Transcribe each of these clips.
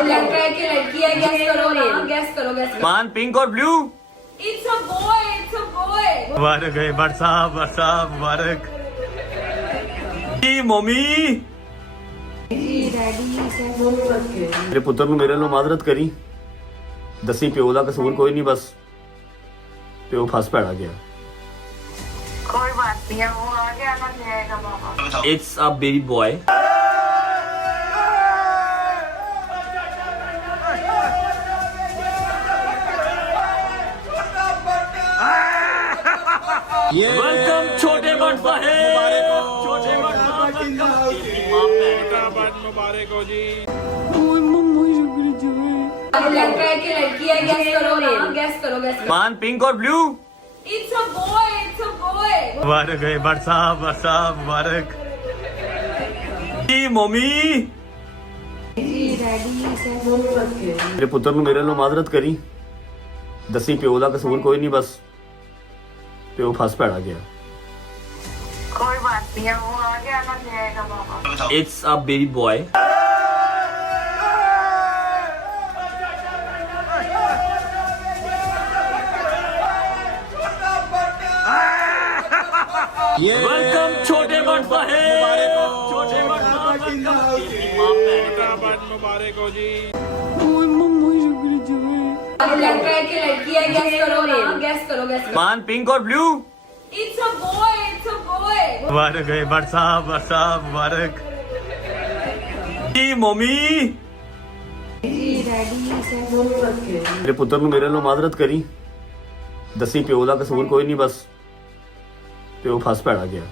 लड़का है कि लड़की है? गैस करो ना, गैस करो, गैस करो। मान पिंक और blue. It's a boy, it's a boy. मुबारक है भट्ट साहब मुबारक जी मम्मी मेरे पुत्र ਨੂੰ ਮੇਰੇ ਨਾਲ ਮਾਜ਼ਰਤ ਕਰੀ ਦੱਸੀ ਪਿਓ ਦਾ ਕਸੂਰ ਕੋਈ ਨਹੀਂ ਬਸ ਪਿਓ ਫਸ ਪੈਣਾ ਗਿਆ कोई बात नहीं है, वो आ गया ना ले आएगा पापा। It's a baby boy welcome छोटे भट्ट साहब छोटे भट्ट मुबारक हो जी। लड़का है कि लड़की है? गैस करो ना, गैस करो, गैस करो। मान पिंक और blue It's a boy, it's a boy. मुबारक है भट्ट साहब मुबारक जी मम्मी ਮੇਰੇ ਪੁੱਤਰ ਨੂੰ ਮੇਰੇ ਨਾਲ ਮਾਜ਼ਰਤ ਕਰੀ ਦੱਸੀ ਪਿਓ ਦਾ ਕਸੂਰ ਕੋਈ ਨਹੀਂ ਬਸ ਪਿਓ ਫਸ ਪੈਣਾ ਗਿਆ कोई बात नहीं है, वो आ गया ना ले आएगा पापा। It's a baby boy welcome छोटे भट्ट साहब छोटे भट्ट मुबारक हो जी। लड़का है कि लड़की है? गैस करो ना, गैस करो, गैस करो। मान पिंक और blue It's a boy, it's a boy. मुबारक है भट्ट साहब मुबारक जी मम्मी ਮੇਰੇ ਪੁੱਤਰ ਨੂੰ ਮੇਰੇ ਨਾਲ ਮਾਜ਼ਰਤ ਕਰੀ ਦੱਸੀ ਪਿਓ ਦਾ ਕਸੂਰ ਕੋਈ ਨਹੀਂ ਬਸ ਪਿਓ ਫਸ ਪੈਣਾ ਗਿਆ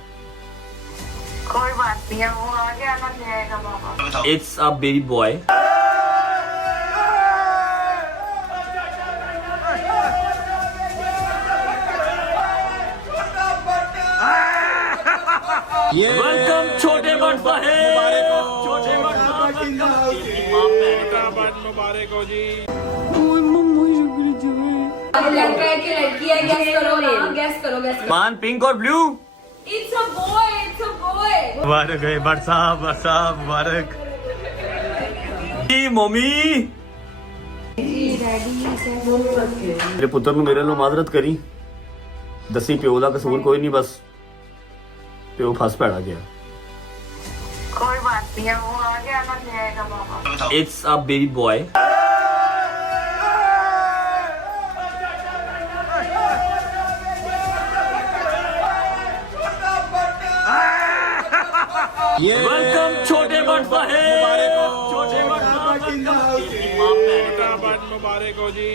कोई बात नहीं है, वो आ गया ना ले आएगा पापा। It's a baby boy welcome छोटे भट्ट साहब छोटे भट्ट मुबारक हो जी। लड़का है कि लड़की है? गैस करो ना, गैस करो, गैस करो। मान पिंक और blue It's a boy, it's a boy. मुबारक है भट्ट साहब मुबारक जी मम्मी ਮੇਰੇ ਪੁੱਤਰ ਨੂੰ ਮੇਰੇ ਨਾਲ ਮਾਜ਼ਰਤ ਕਰੀ ਦੱਸੀ ਪਿਓ ਦਾ ਕਸੂਰ ਕੋਈ ਨਹੀਂ ਬਸ ਪਿਓ ਫਸ ਪੈਣਾ ਗਿਆ कोई बात नहीं है, वो आ गया ना ले आएगा पापा। It's a baby boy welcome छोटे भट्ट साहब छोटे भट्ट मुबारक हो जी।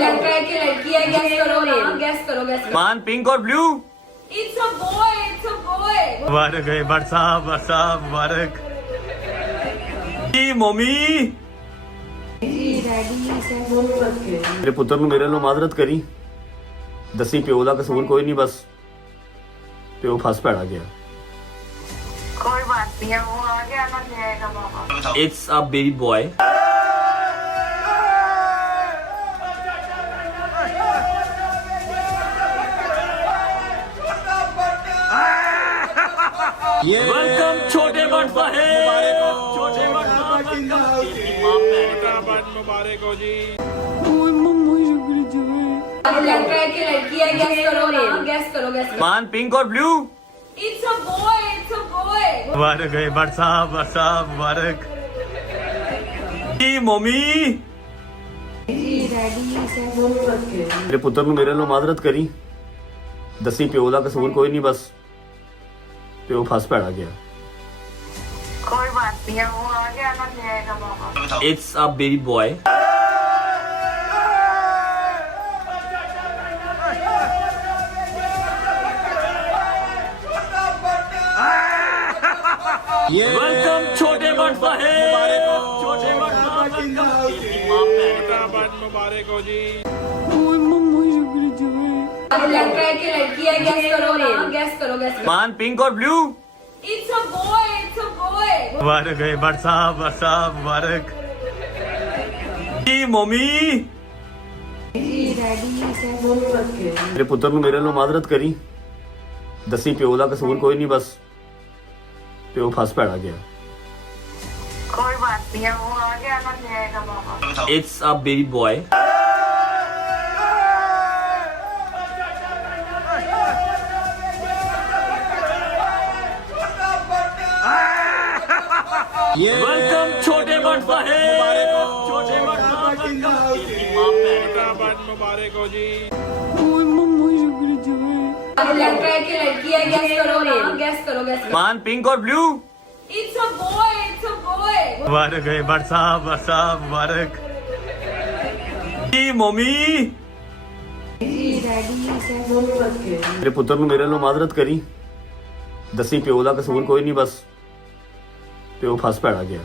लड़का है कि लड़की है? गैस करो ना, गैस करो, गैस करो। मान पिंक और blue It's a boy, it's a boy. मुबारक है भट्ट साहब मुबारक जी मम्मी ਮੇਰੇ ਪੁੱਤਰ ਨੂੰ ਮੇਰੇ ਨਾਲ ਮਾਜ਼ਰਤ ਕਰੀ ਦੱਸੀ ਪਿਓ ਦਾ ਕਸੂਰ ਕੋਈ ਨਹੀਂ ਬਸ ਪਿਓ ਫਸ ਪੈਣਾ ਗਿਆ कोई बात नहीं है, वो आ गया ना ले आएगा पापा। It's a baby boy welcome छोटे भट्ट साहब छोटे भट्ट मुबारक हो जी। लड़का है कि लड़की है? गैस करो ना, गैस करो, गैस करो। मान पिंक और blue It's a boy, it's a boy. मुबारक है भट्ट साहब मुबारक जी मम्मी ਮੇਰੇ ਪੁੱਤਰ ਨੂੰ ਮੇਰੇ ਨਾਲ ਮਾਜ਼ਰਤ ਕਰੀ ਦੱਸੀ ਪਿਓ ਦਾ ਕਸੂਰ ਕੋਈ ਨਹੀਂ ਬਸ ਪਿਓ ਫਸ ਪੈਣਾ ਗਿਆ कोई बात नहीं है, वो आ गया ना ले आएगा पापा। It's a baby boy welcome छोटे भट्ट साहब छोटे भट्ट मुबारक हो जी। लड़का है कि लड़की है? गैस करो ना, गैस करो, गैस करो। मान पिंक और blue It's a boy, it's a boy. मुबारक है भट्ट साहब मुबारक जी मम्मी ਮੇਰੇ ਪੁੱਤਰ ਨੂੰ ਮੇਰੇ ਨਾਲ ਮਾਜ਼ਰਤ ਕਰੀ ਦੱਸੀ ਪਿਓ ਦਾ ਕਸੂਰ ਕੋਈ ਨਹੀਂ ਬਸ ਪਿਓ ਫਸ ਪੈਣਾ ਗਿਆ कोई बात नहीं है, वो आ गया ना, ले आएगा पापा। It's a baby boy. Welcome छोटे बट साहेब, छोटे बट मुबारक हो जी। लड़का है कि लड़की है? गैस करो ना, गैस करो, गैस करो। मान पिंक और blue. It's a boy, it's a boy. मुबारक है बट साहब मुबारक जी मम्मी। ਮੇਰੇ ਪੁੱਤਰ ਨੂੰ ਮੇਰੇ ਨਾਲ ਮਾਜ਼ਰਤ ਕਰੀ, ਦੱਸੀ ਪਿਓ ਦਾ ਕਸੂਰ ਕੋਈ ਨਹੀਂ, ਬਸ ਪਿਓ ਫਸ ਪੈਣਾ ਗਿਆ।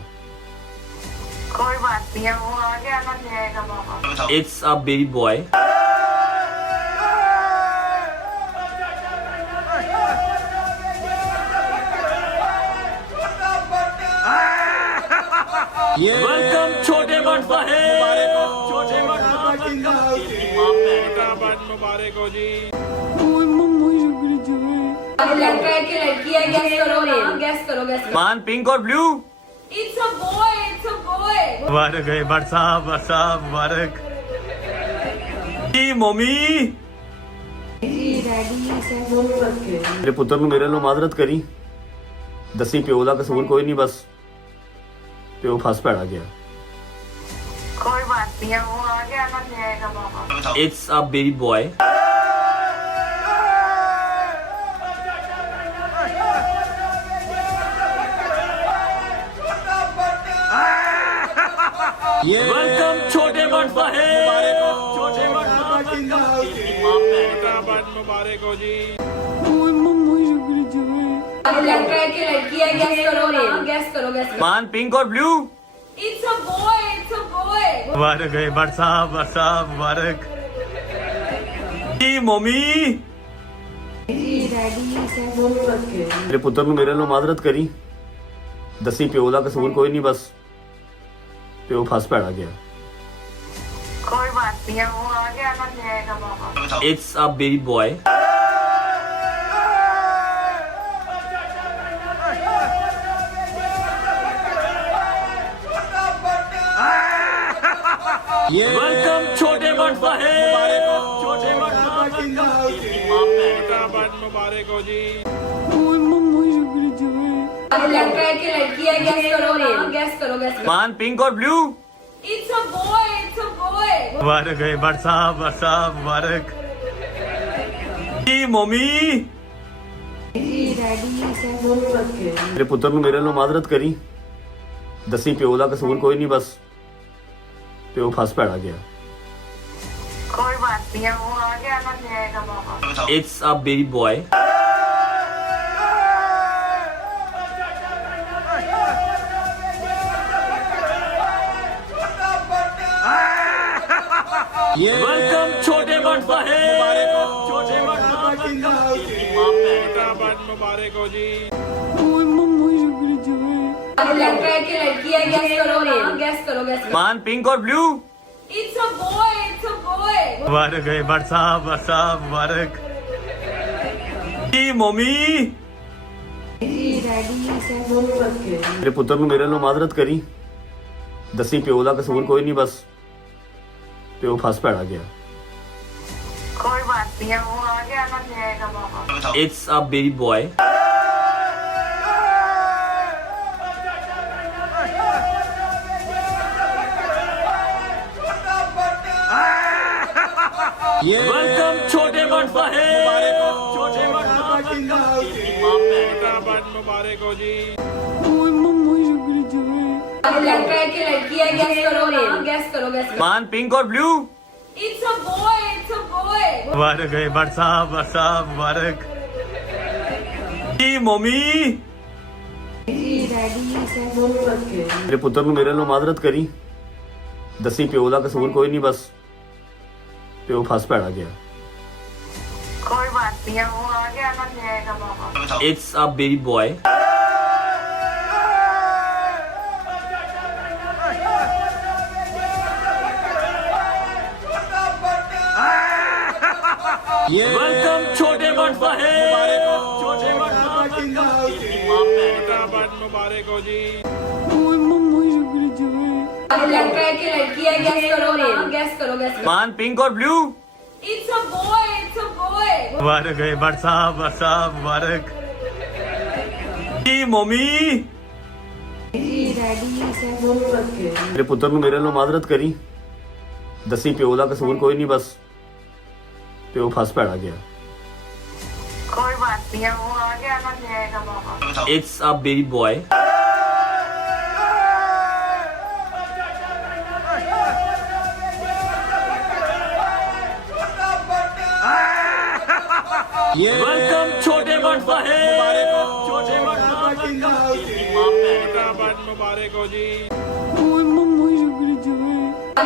कोई बात नहीं है, वो आ गया ना, ले आएगा पापा। It's a baby boy. Welcome छोटे बट साहेब, छोटे बट मुबारक हो जी। लड़का है कि लड़की है? गैस करो ना, गैस करो, गैस करो। मान पिंक और blue. It's a boy, it's a boy. मुबारक है बट साहब मुबारक जी मम्मी। ਮੇਰੇ ਪੁੱਤਰ ਨੂੰ ਮੇਰੇ ਨਾਲ ਮਾਜ਼ਰਤ ਕਰੀ, ਦੱਸੀ ਪਿਓ ਦਾ ਕਸੂਰ ਕੋਈ ਨਹੀਂ, ਬਸ ਪਿਓ ਫਸ ਪੈਣਾ ਗਿਆ। कोई बात नहीं है, वो आ गया ना, ले आएगा पापा। It's a baby boy. Welcome छोटे बट साहेब, छोटे बट मुबारक हो जी। लड़का है कि लड़की है? गैस करो ना, गैस करो, गैस करो। मान पिंक और blue. It's a boy, it's a boy. मुबारक है बट साहब मुबारक जी मम्मी। ਮੇਰੇ ਪੁੱਤਰ ਨੂੰ ਮੇਰੇ ਨਾਲ ਮਾਜ਼ਰਤ ਕਰੀ, ਦੱਸੀ ਪਿਓ ਦਾ ਕਸੂਰ ਕੋਈ ਨਹੀਂ, ਬਸ ਪਿਓ ਫਸ ਪੈਣਾ ਗਿਆ। कोई बात नहीं है, वो आ गया ना, ले आएगा पापा। It's a baby boy. Welcome छोटे बट साहेब, छोटे बट मुबारक हो जी। लड़का है कि लड़की है? गैस करो ना, गैस करो, गैस करो। मान पिंक और blue. It's a boy, it's a boy. मुबारक है बट साहब मुबारक जी मम्मी। ਮੇਰੇ ਪੁੱਤਰ ਨੂੰ ਮੇਰੇ ਨਾਲ ਮਾਜ਼ਰਤ ਕਰੀ, ਦੱਸੀ ਪਿਓ ਦਾ ਕਸੂਰ ਕੋਈ ਨਹੀਂ, ਬਸ ਪਿਓ ਫਸ ਪੈਣਾ ਗਿਆ। कोई बात नहीं है, वो आ गया ना, ले आएगा पापा। It's a baby boy. Welcome छोटे बट साहेब, छोटे बट मुबारक हो जी। लड़का है कि लड़की है? गैस करो ना, गैस करो, गैस करो। मान पिंक और blue. It's a boy, it's a boy. मुबारक है बट साहब मुबारक जी मम्मी। ਮੇਰੇ ਪੁੱਤਰ ਨੂੰ ਮੇਰੇ ਨਾਲ ਮਾਜ਼ਰਤ ਕਰੀ, ਦੱਸੀ ਪਿਓ ਦਾ ਕਸੂਰ ਕੋਈ ਨਹੀਂ, ਬਸ ਪਿਓ ਫਸ ਪੈਣਾ ਗਿਆ। कोई बात नहीं है, वो आ गया ना, ले आएगा पापा। It's a baby boy. Welcome छोटे बट साहेब, छोटे बट मुबारक हो जी। लड़का है कि लड़की है? गैस करो ना, गैस करो, गैस करो। मान पिंक और blue. It's a boy, it's a boy. मुबारक है बट साहब मुबारक जी मम्मी। ਮੇਰੇ ਪੁੱਤਰ ਨੂੰ ਮੇਰੇ ਨਾਲ ਮਾਜ਼ਰਤ ਕਰੀ, ਦੱਸੀ ਪਿਓ ਦਾ ਕਸੂਰ ਕੋਈ ਨਹੀਂ, ਬਸ ਪਿਓ ਫਸ ਪੈਣਾ ਗਿਆ। कोई बात नहीं है, वो आ गया ना, ले आएगा पापा। It's a baby boy. Welcome छोटे बट साहेब, छोटे बट मुबारक हो जी। लड़का है कि लड़की है? गैस करो नाम, गैस करो, गैस करो। मान पिंक और blue. It's a boy, it's a boy. मुबारक है बरसा मुबारक जी मम्मी मेरे पुੱਤਰ ਨੂੰ ਮੇਰੇ ਨਾਲ ਮਾਜ਼ਰਤ ਕਰੀ ਦੱਸੀ ਪਿਓ ਦਾ ਕਸੂਰ ਕੋਈ ਨਹੀਂ ਬਸ ਪਿਓ ਫਸ ਪੈਣਾ ਗਿਆ कोई बात नहीं है वो आगे आना जाएगा बाबा it's a baby boy welcome छोटे बट साहेब छोटे बट मुबारक हो जी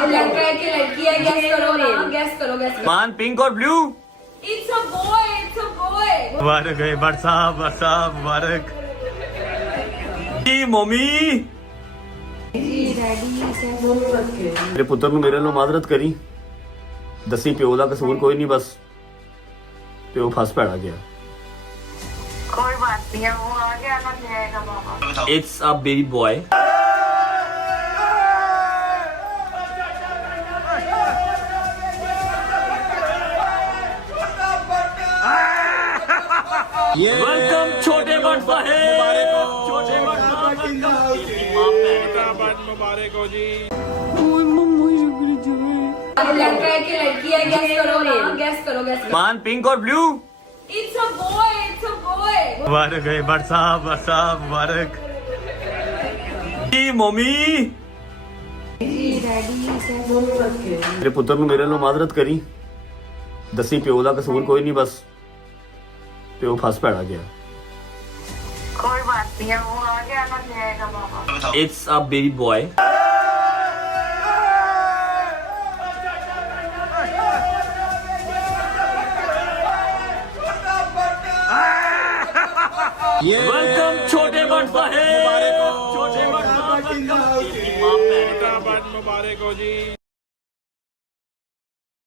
लड़का है कि लड़की है? गैस करो नाम, गैस करो, गैस करो। मान पिंक और blue It's a boy, it's a boy. मुबारक है बरसा मुबारक जी मम्मी ਮੇਰੇ ਪੁੱਤਰ ਨੂੰ ਮੇਰੇ ਨਾਲ ਮਾਜ਼ਰਤ ਕਰੀ ਦੱਸੀ ਪਿਓ ਦਾ ਕਸੂਰ ਕੋਈ ਨਹੀਂ ਬਸ ਪਿਓ ਫਸ ਪੈਣਾ ਗਿਆ कोई बात नहीं है वो आगे आना जाएगा बाबा it's a baby boy welcome छोटे बट साहेब छोटे बट मुबारक हो जी लड़का है कि लड़की है? गैस करो नाम, गैस करो, गैस करो। मान पिंक और blue It's a boy, it's a boy. मुबारक है बरसा मुबारक जी मम्मी ਮੇਰੇ ਪੁੱਤਰ ਨੂੰ ਮੇਰੇ ਨਾਲ ਮਾਜ਼ਰਤ ਕਰੀ ਦੱਸੀ ਪਿਓ ਦਾ ਕਸੂਰ ਕੋਈ ਨਹੀਂ ਬਸ ਪਿਓ ਫਸ ਪੈਣਾ ਗਿਆ कोई बात नहीं है वो आगे आना जाएगा बाबा it's a baby boy welcome छोटे बट साहेब छोटे बट मुबारक हो जी